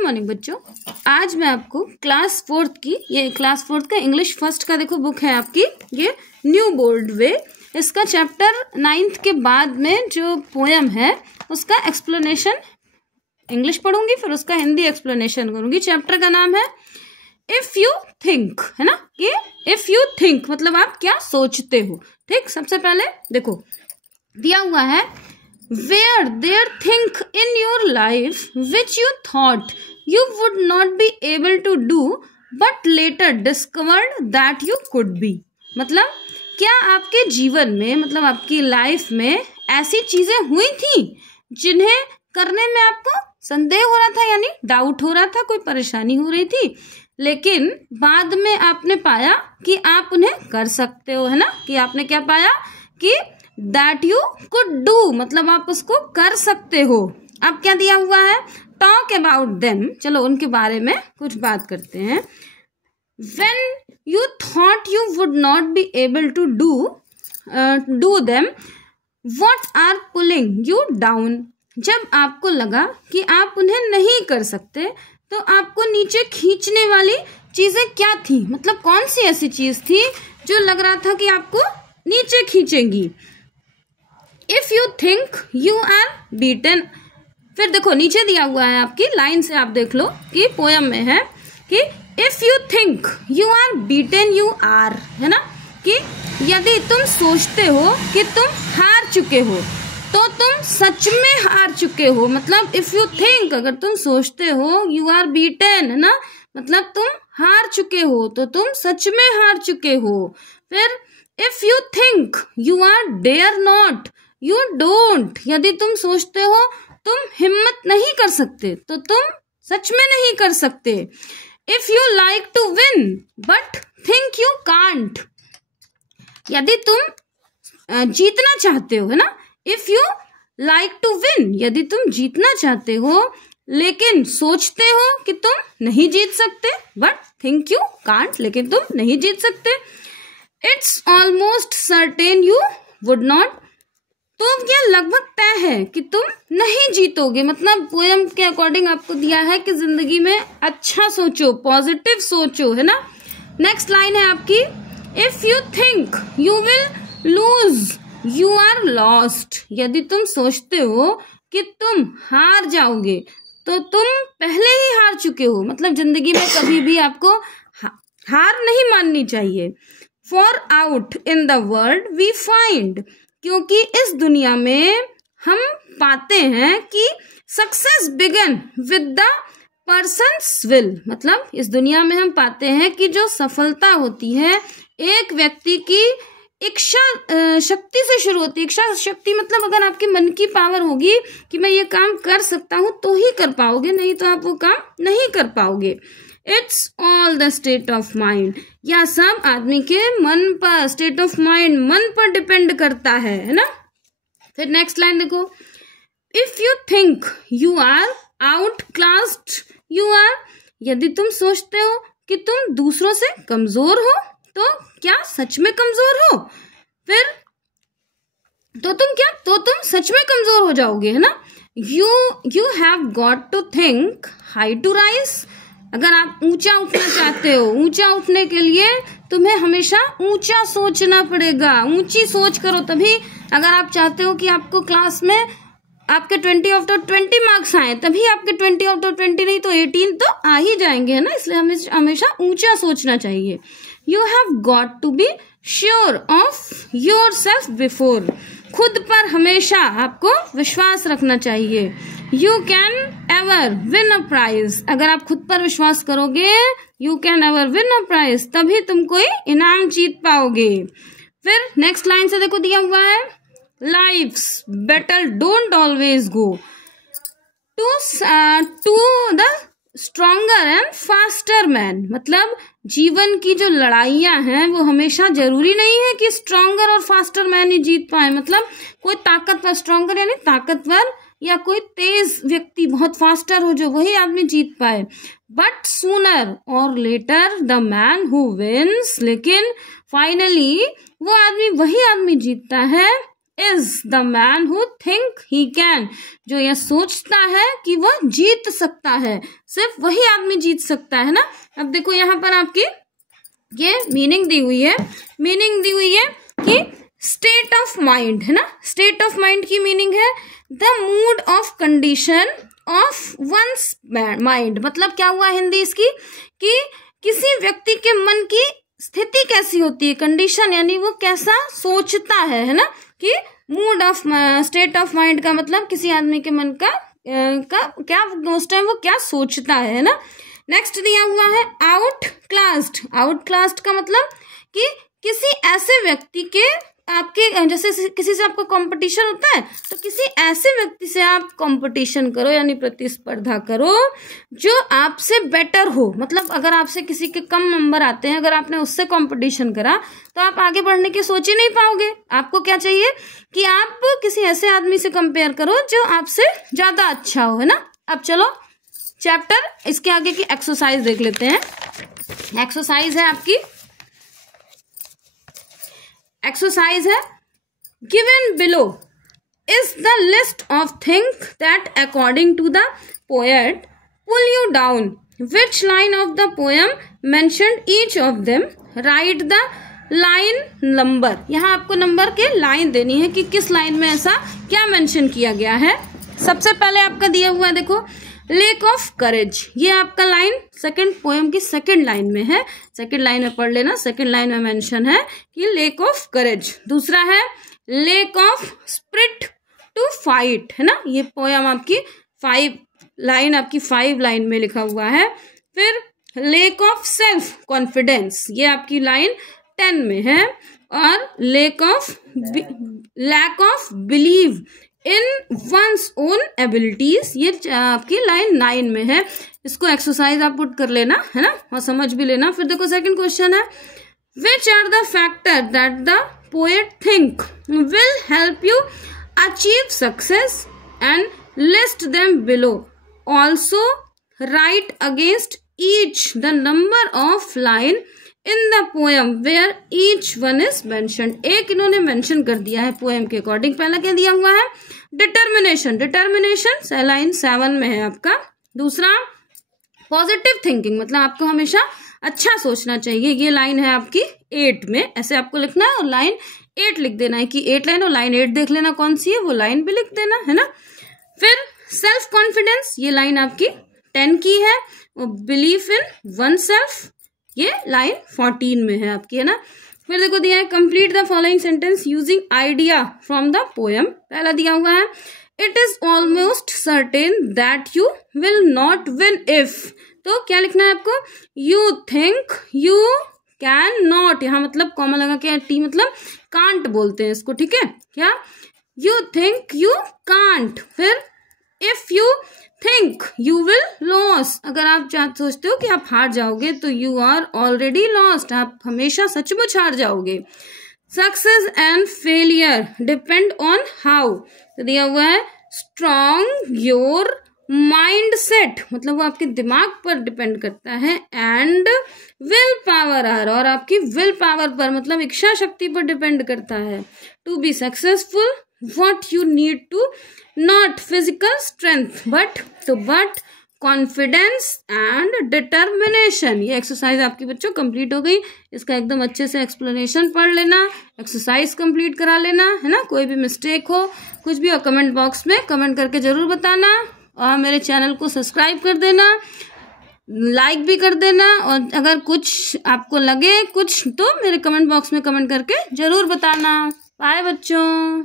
Good morning बच्चों। आज मैं आपको क्लास फोर्थ की, ये क्लास फोर्थ का इंग्लिश फर्स्ट का देखो बुक है आपकी, ये न्यू बोल्ड वे। इसका चैप्टर 9th के बाद में जो पोयम है उसका एक्सप्लेनेशन इंग्लिश पढ़ूंगी, फिर उसका हिंदी एक्सप्लेनेशन करूंगी। चैप्टर का नाम है इफ यू थिंक, है ना। ये इफ यू थिंक मतलब आप क्या सोचते हो। ठीक, सबसे पहले देखो दिया हुआ है where there think in your life which you thought you would not be able to do but later discovered that you could be। मतलब क्या आपके जीवन में, मतलब आपकी लाइफ में ऐसी चीजें हुई थी जिन्हें करने में आपको संदेह हो रहा था, यानी डाउट हो रहा था, कोई परेशानी हो रही थी, लेकिन बाद में आपने पाया कि आप उन्हें कर सकते हो, है ना। कि आपने क्या पाया कि that you could do मतलब आप उसको कर सकते हो। अब क्या दिया हुआ है, talk about them, चलो उनके बारे में कुछ बात करते हैं। when you thought you would not be able to do them, what are pulling you down। जब आपको लगा कि आप उन्हें नहीं कर सकते तो आपको नीचे खींचने वाली चीजें क्या थी, मतलब कौन सी ऐसी चीज थी जो लग रहा था कि आपको नीचे खींचेंगी। If you think you are beaten, फिर देखो नीचे दिया हुआ है आपकी लाइन से, आप देख लो कि पोयम में है कि if you think you are beaten you are, है ना। कि यदि तुम सोचते हो कि तुम हार चुके हो तो तुम सच में हार चुके हो। मतलब इफ यू थिंक, अगर तुम सोचते हो यू आर बीटन, है ना, मतलब तुम हार चुके हो तो तुम सच में हार चुके हो। फिर if you think you are dare not you don't, यदि तुम सोचते हो तुम हिम्मत नहीं कर सकते तो तुम सच में नहीं कर सकते। If you like to win but think you can't, यदि तुम जीतना चाहते हो, है ना। If you like to win, यदि तुम जीतना चाहते हो लेकिन सोचते हो कि तुम नहीं जीत सकते, बट थिंक यू कांट, लेकिन तुम नहीं जीत सकते। It's almost certain you would not, तो यह लगभग तय है कि तुम नहीं जीतोगे। मतलब पोयम के अकॉर्डिंग आपको दिया है कि जिंदगी में अच्छा सोचो, पॉजिटिव सोचो, है ना। नेक्स्ट लाइन है आपकी if you think you will lose you are lost, यदि तुम सोचते हो कि तुम हार जाओगे तो तुम पहले ही हार चुके हो। मतलब जिंदगी में कभी भी आपको हार नहीं माननी चाहिए। For out in the world we find, क्योंकि इस दुनिया में हम पाते हैं कि success begin with the persons will, मतलब इस दुनिया में हम पाते हैं कि जो सफलता होती है एक व्यक्ति की इच्छा शक्ति से शुरू होती है। इच्छा शक्ति मतलब अगर आपके मन की पावर होगी कि मैं ये काम कर सकता हूं तो ही कर पाओगे, नहीं तो आप वो काम नहीं कर पाओगे। It's all the state of mind, यह सब आदमी के मन पर, स्टेट ऑफ माइंड, मन पर डिपेंड करता है ना। फिर नेक्स्ट लाइन देखो if you think you are outclassed you are, यदि तुम सोचते हो कि तुम दूसरों से कमजोर हो तो क्या सच में कमजोर हो। फिर तो तुम सच में कमजोर हो जाओगे, है ना। You have got to think high to rise, अगर आप ऊंचा उठना चाहते हो, ऊंचा उठने के लिए तुम्हें हमेशा ऊंचा सोचना पड़ेगा, ऊंची सोच करो तभी। अगर आप चाहते हो कि आपको क्लास में आपके 20/20 मार्क्स आए, तभी आपके 20/20 नहीं तो 18 तो आ ही जाएंगे, है ना। इसलिए हमें हमेशा ऊंचा सोचना चाहिए। You have got to be sure of yourself before, खुद पर हमेशा आपको विश्वास रखना चाहिए। You can ever win a prize, अगर आप खुद पर विश्वास करोगे you can ever win a prize, तभी तुम कोई इनाम जीत पाओगे। फिर नेक्स्ट लाइन से देखो दिया हुआ है life's battle don't always go to the stronger and faster man, मतलब जीवन की जो लड़ाइयां हैं वो हमेशा जरूरी नहीं है कि स्ट्रॉन्गर और फास्टर मैन ही जीत पाए। मतलब कोई ताकतवर, स्ट्रॉन्गर यानी ताकतवर, या कोई तेज व्यक्ति बहुत फास्टर हो जो वही आदमी जीत पाए। बट सूनर और later the man who wins, लेकिन फाइनली वो आदमी, वही आदमी जीतता है is the man who think he can. जो यह सोचता है कि वह जीत सकता है, सिर्फ वही आदमी जीत सकता है ना। अब देखो यहाँ पर आपकी ये मीनिंग दी हुई है, मीनिंग दी हुई है कि स्टेट ऑफ माइंड है ना। स्टेट ऑफ माइंड की मीनिंग है the mood off condition of once mind. मतलब क्या हुआ हिंदी इसकी कि किसी व्यक्ति के मन की स्थिति कैसी होती है, कंडीशन यानी वो कैसा सोचता है ना। कि mood off state of mind का मतलब किसी आदमी के मन का क्या उस टाइम वो क्या सोचता है ना। नेक्स्ट दिया हुआ है आउट क्लास्ड। आउट क्लास्ड का मतलब कि किसी ऐसे व्यक्ति के आपके जैसे किसी से आपका कंपटीशन होता है तो किसी ऐसे व्यक्ति से आप कंपटीशन करो यानी प्रतिस्पर्धा करो जो आपसे बेटर हो। मतलब अगर आपसे किसी के कम नंबर आते हैं, अगर आपने उससे कंपटीशन करा तो आप आगे बढ़ने की सोच ही नहीं पाओगे। आपको क्या चाहिए कि आप किसी ऐसे आदमी से कंपेयर करो जो आपसे ज्यादा अच्छा हो, है ना। अब चलो चैप्टर इसके आगे की एक्सरसाइज देख लेते हैं। एक्सरसाइज है आपकी, एक्सरसाइज है given below is the list of thing that according to the poet pull you down which line of the poem mentioned each of them, write the line number. यहाँ आपको number के line देनी है कि किस line में ऐसा क्या मेंशन किया गया है। सबसे पहले आपका दिया हुआ है देखो लेक ऑफ करेज, ये आपका लाइन सेकंड पोएम की सेकंड लाइन में है। सेकंड लाइन में पढ़ लेना, सेकंड लाइन में मेंशन है कि लेक ऑफ करेज। दूसरा है lack of spirit to fight, है ना। ये पोएम आपकी 5 लाइन में लिखा हुआ है। फिर लेक ऑफ सेल्फ कॉन्फिडेंस, ये आपकी लाइन 10 में है। और lack of believe in one's own abilities, ये आपकी लाइन 9 में है। इसको एक्सरसाइज आप पुट कर लेना, है ना, और समझ भी लेना। फिर देखो सेकंड क्वेश्चन है which are the factor that the poet think will help you achieve success and list them below. Also write against each the number of line in the poem where each one is mentioned. एक इन्होंने mention कर दिया है poem के according. पहला क्या दिया हुआ है डिटर्मिनेशन, डिटर्मिनेशन लाइन 7 में है आपका। दूसरा पॉजिटिव थिंकिंग, मतलब आपको हमेशा अच्छा सोचना चाहिए, ये लाइन है आपकी 8 में। ऐसे आपको लिखना है और लाइन 8 लिख देना है कि 8 लाइन और लाइन 8 देख लेना कौन सी है, वो लाइन भी लिख देना, है ना। फिर सेल्फ कॉन्फिडेंस, ये लाइन आपकी 10 की है। और बिलीफ इन वन सेल्फ, ये लाइन 14 में है आपकी, है ना। फिर देखो दिया है complete the following sentence using idea from the poem. पहला दिया हुआ है it is almost certain that you will not win if. तो क्या लिखना है आपको you think you can not, यहाँ मतलब कॉमा लगा के टी मतलब कांट बोलते हैं इसको, ठीक है। क्या यू थिंक यू कांट। फिर if you think you will loss, अगर आप सोचते हो कि आप हार जाओगे तो यू आर ऑलरेडी लॉस्ट, आप हमेशा सचमुच हार जाओगे। Success and failure depend on how, तो दिया हुआ है स्ट्रॉन्ग योर माइंड सेट, मतलब वो आपके दिमाग पर डिपेंड करता है। एंड विल पावर आर, और आपकी विल पावर पर मतलब इच्छा शक्ति पर डिपेंड करता है। To be successful what you need to not physical strength but confidence and determination। ये एक्सरसाइज आपकी बच्चों कंप्लीट हो गई। इसका एकदम अच्छे से एक्सप्लेनेशन पढ़ लेना, एक्सरसाइज कंप्लीट करा लेना, है ना। कोई भी मिस्टेक हो कुछ भी हो कमेंट बॉक्स में कमेंट करके जरूर बताना। और मेरे चैनल को सब्सक्राइब कर देना, लाइक भी कर देना। और अगर कुछ आपको लगे कुछ तो मेरे कमेंट बॉक्स में कमेंट करके जरूर बताना। बाय बच्चों।